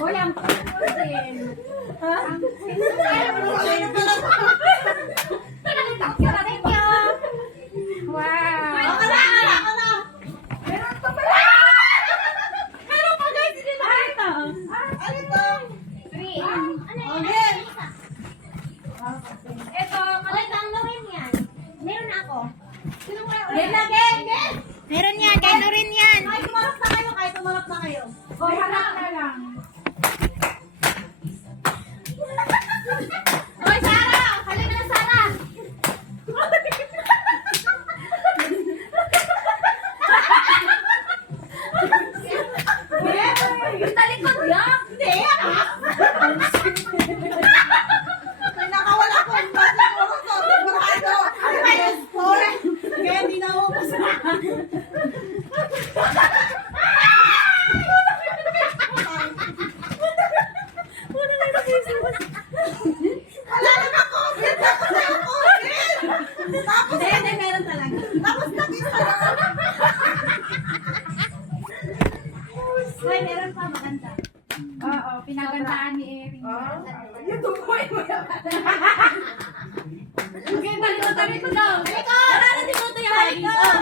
Uy, ang pusin. Ha? Thank you. Wow. Meron pa pala. Meron pa guys. Hindi na ito. Ano to? Three. Okay. Ito. Uy, downloadin yan. Meron na ako. Sino mo yung Game na game. Game. Meron yan, kano rin yan. Kahit tumalak na kayo. Kahit tumalak na kayo. O, harap na lang. Uy, Sarah! Halika na, Sarah! Yung talikod lang. Hindi. Nakawala ko. Bakit ko ito? Sigurado. Ano ba yung score? Kaya hindi na ubos. Wala na ako. Tapos na ako. Tapos hindi, meron talaga. Tapos nakita na. Uy, meron pa, maganda. Oo, pinagandaan ni Erin. Yung tumoy mo yan. Okay, talikod, talikod daw. Talikod! Narating mo ito yung talikod!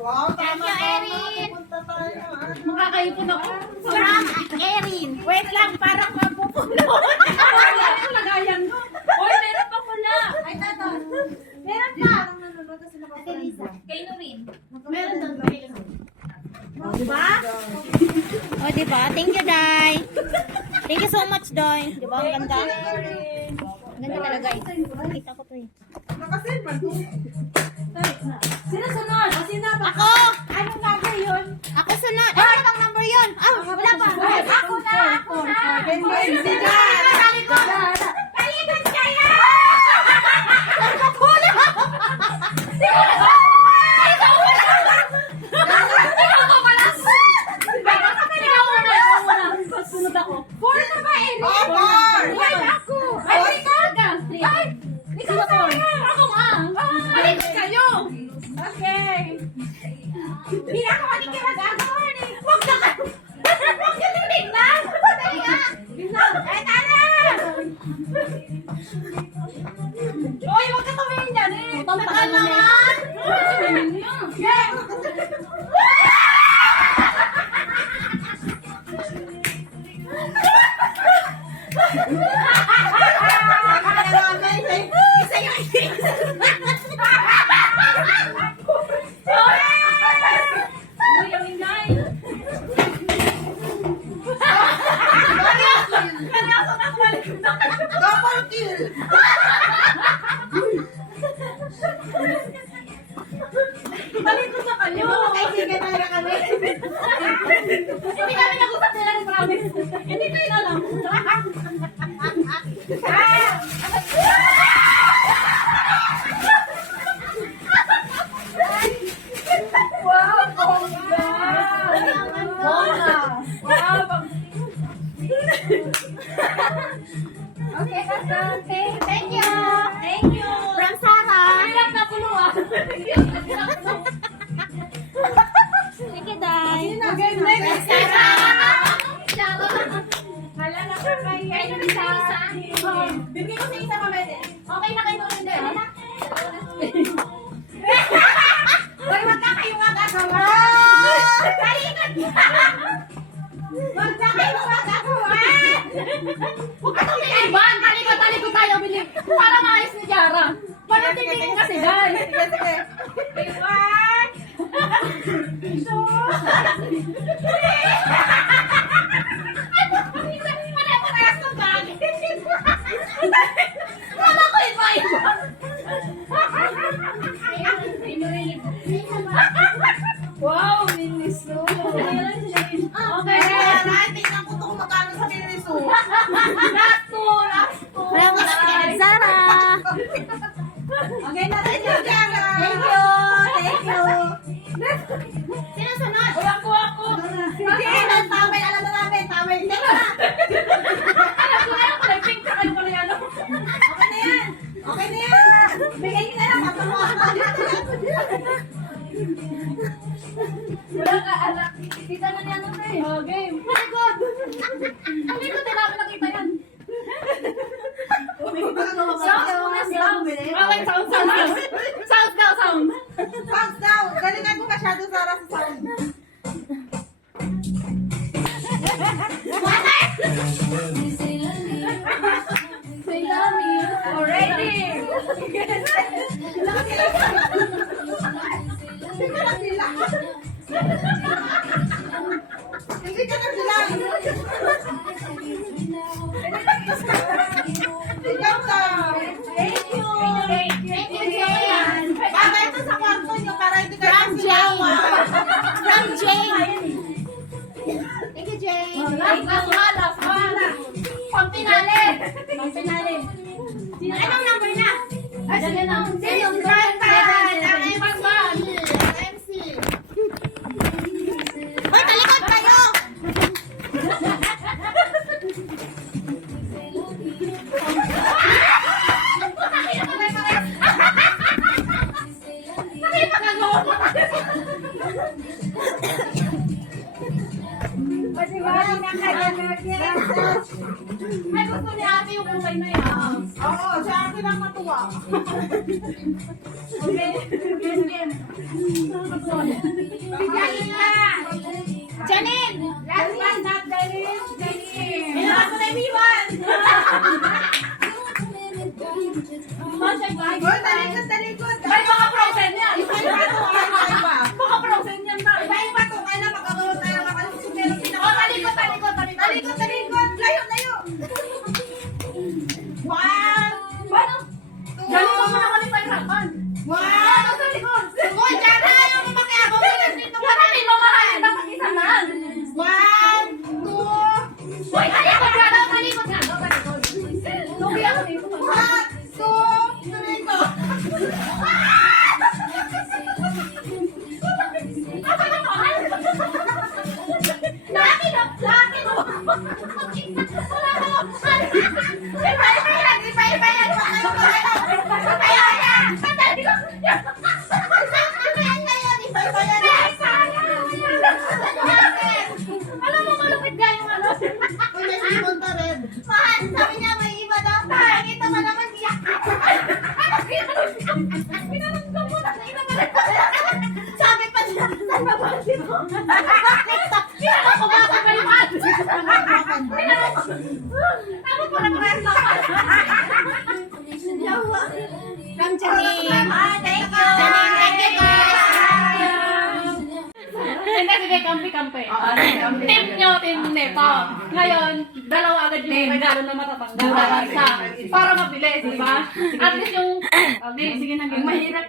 Wow, tama Thank you, tama. Erin. Punta tayo. Makakaipon ako. From Erin. Wait lang, parang mapupuno. Wala yung lagayan mo. Oy, meron pa pula. Ay, tato. Meron pa. Ate Lisa. Kay Nurin. Meron doon. O, diba? O, diba? Thank you, Day. Thank you so much, Day. Diba? Ang ganda. Ang ganda talaga eh. Nakita ko to eh. Nakasin man. Sino sunod? Sino ba? Ako! Anong number yun? Ako sunod. Ano bang number yun? Ah, wala pa. Ako na! Ako na! Balikan kayo! Sunod ako. Four na ba, Erin? Oh, four! Ay, ako! Ay, ikaw! Ay, ikaw na! Ako nga! Balikan kayo! Okay. Hindi ako makikipag-agawa eh. Huwag na kayo! Huwag ka tinig na! Dali nga! Eh, tara! Uy, huwag ka tumingin dyan eh! Tagal naman! Yeah! Isa yung Uy, ang ingay! Kaya ako nakabalik na. double kill. Balik ko sa kayo! Kaibigan talaga kami. Hindi kami nag-usap nila ng promise. Hindi kayo alam. Wow, bongga! Bongga! Wow, okay, that's okay. Thank you! Thank you! From Sarah. Hirap na puno ah. Thank you, Day. Okay, next. Hala na ka kayo. Bibigyan ko sa isa mamaya. Okay na kayo rin din. Hoy, wag ka kayo magagawa. Talikod ka! Wag ka kayo magagawa. Huwag ka tumingin! Talikod tayo, bilig. Para maayos ni Jara. Para tingin kasi, guys. Sige, sige. One, two, pare-parehas ng bagay. Wala ko iba-iba. Wow, linis no. Okay. Tingnan ko kung magkano sa niliso. Last two. From Sarah. Okay na rin yun, Jana. Thank you. Thank you. Sino sunod? Ako. Sige. wait, sound. Sound daw, sound. Sounds daw. Galingan mo masyado, Sarah, sa sound. Already. Hindi ka na bilang. Sigaw ka. Thank you. Thank you, Jan. Baba ito sa kwarto nyo para hindi ka From na Jane. sigawan. From Jane. Thank you, Jane. Last one. Pampinali. Anong number na? Sige na. Seven. Ang pagban. MC. Hoy, talikod kayo! Ay, gusto ni ate yung kulay na yan. Oo, siya akin ang matuwa. Okay. Yes. Janine! Last one, not Dennis. Kailangan ko na imiwan. Hoy, talikod. Ay, baka frozen yan. Iba-iba to, iba-iba. Baka frozen yan na. Iba-iba to, kaya na magkakaroon tayo ng makalusumero. Oh, talikod. Talikod. Layo. One. Paano? Galing mo na kami pahirapan. One. Talikod. Hoy, dyan na yung makiabang mo lang dito. Marami mamahalin na mag-isa lang. One, two, Uy, talikod ka daw. Talikod. Lugi ako dito. one, two, three, go. Alam mo, malupit ka yung ano. Hoy, may ibon pa rin. Mahal, sabi niya may iba daw. Nakikita mo naman niya. Pinaramdam mo na. Sabi pa niya, saan ba ba mo? Pinaka ko ba sa kalimat? Tapos mo na presa pa. From Janine. Thank you. Janine, thank you guys. Hindi, sige, kampi-kampi. Team nyo, team neto. Ngayon, dalawa agad yung regalo na matatanggal. Para mabilis, di ba? At least yung... Sige na, mahirap.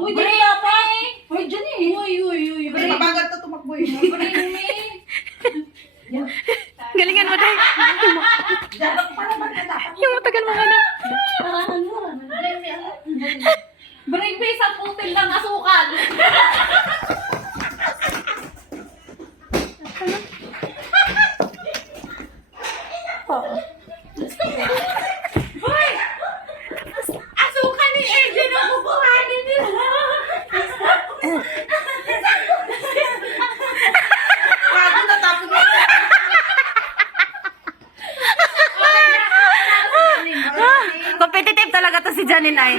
Uy, di pa eh. Uy, dyan eh. Uy. May mabagal to tumakbo eh. Bring me. Galingan mo tayo. Dapat pala magkata. Yung matagal mo ano. Bring me sa putil ng asukal. Hoy! Asukal ni AJ na kukuhanin nila. Bago natapos na. Competitive talaga to si Janine ay.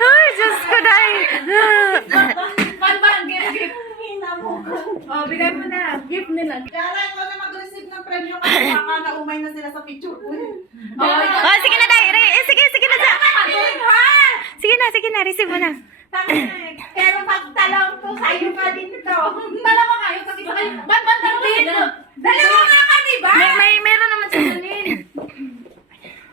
Ay, Diyos ko dahil. Ban, gift. Oh, bigay mo na. Gift nila. Kaya ikaw na mag-receive ng premyo kasi baka naumay na sila sa picture ko eh. Oh, sige na dahil. Sige na sa. Sige na. Receive mo na. Pero pagtalong to sa'yo pa din ito. Dalawa kayo kasi ba kayo? Ban, dalawa kayo. Dalawa nga kami ba? Meron naman si Janine.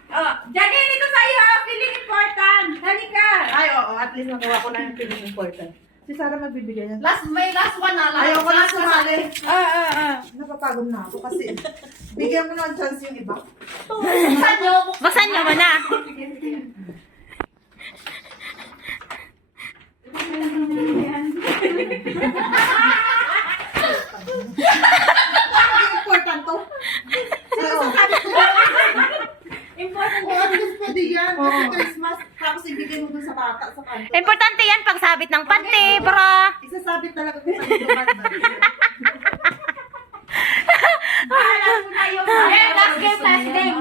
Oh, Janine, ito sa'yo ha. Feeling important. Halika. Ay, oo. At least nagawa ko na yung feeling important. Si Sarah magbibigay yan. May last one na lang. Ayaw ko na sumali. Napapagod na ako kasi bigyan mo ng chance yung iba. Buksan nyo mo na. Important to. Important ko. At least pwede yan. Christmas. Tapos ibigay mo dun sa bata sa kanto. Importante yan pagsabit ng panty, bro. Isasabit talaga ko sa Last game.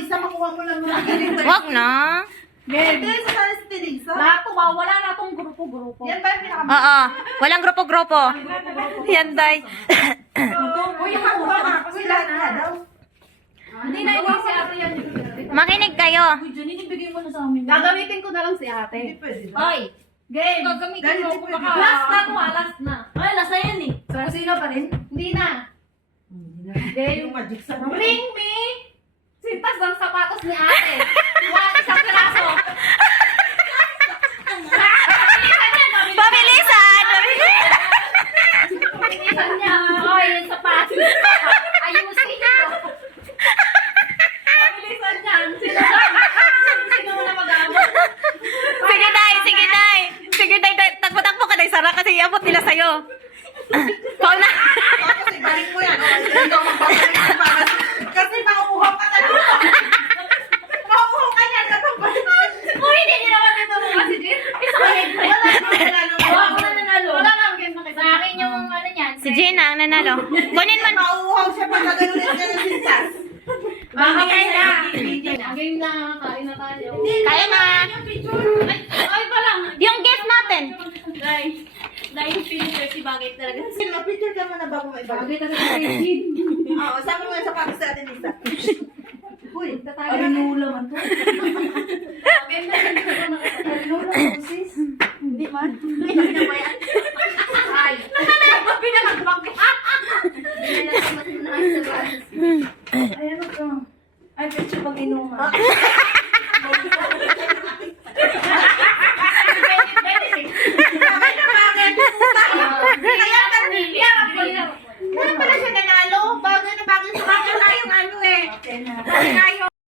Isa, makuha mo lang mga Wag na. Hindi, sa sana si Tinigsa. Lahat to ba? Wala na tong grupo-grupo. Yan ba yung pinaka- Oo. Walang grupo-grupo. Yan, Day. Uy, yung makuha ka. Kasi lahat nga daw. Hindi na yung si ate yan. Makinig kayo. Uy, Janine, ibigay mo na sa amin. Gagamitin ko na lang si ate. Hindi pwede ba? Hoy! Game! Gagamitin mo Ganito kung pwede. baka. Last na to last na. Ay, last na yan eh. So, sino pa rin? Hindi na. Yung magic sa Bring me! Sintas ng sapatos ni ate. Isang piraso. Pabilisan! Pabilisan niya. Hoy, yung sapatos. Ayusin niyo. Pabilisan niya. Sino na mag-amot? Sige, Day. Sige, Day. Sige, Day. Takbo-takbo ka, Day. Sara kasi iabot nila sa'yo. Paul na. Kasi balik mo yan. Hindi ako magbabalik ng para. Kasi makukuha ka na dito. Makukuha ka niya. Uy, hindi niyo naman tinuro kasi din. Isa ka rin. Wala ako na nanalo. Wala na ako sa akin yung ano niyan. Si Gina ang nanalo. Kunin man. Mauuhaw siya pag nagalulit ka ng sintas. Bakit na? Game na. Kain na tayo. Kaya na. Ay pa lang. Yung gift natin. Dahil finisher si Bagay talaga. Picture ka muna bago may Bagay bagay. talaga kay Jin. Oo, sabi mo yung sapatos sa atin, Lisa. Uy, Ay, nula man to. Bagay na. nula mo, sis. Hindi man. Hindi na ba yan? Ay. Nakalaban pinanagbag. Ay, ano ka? Ay, picture pag inuman.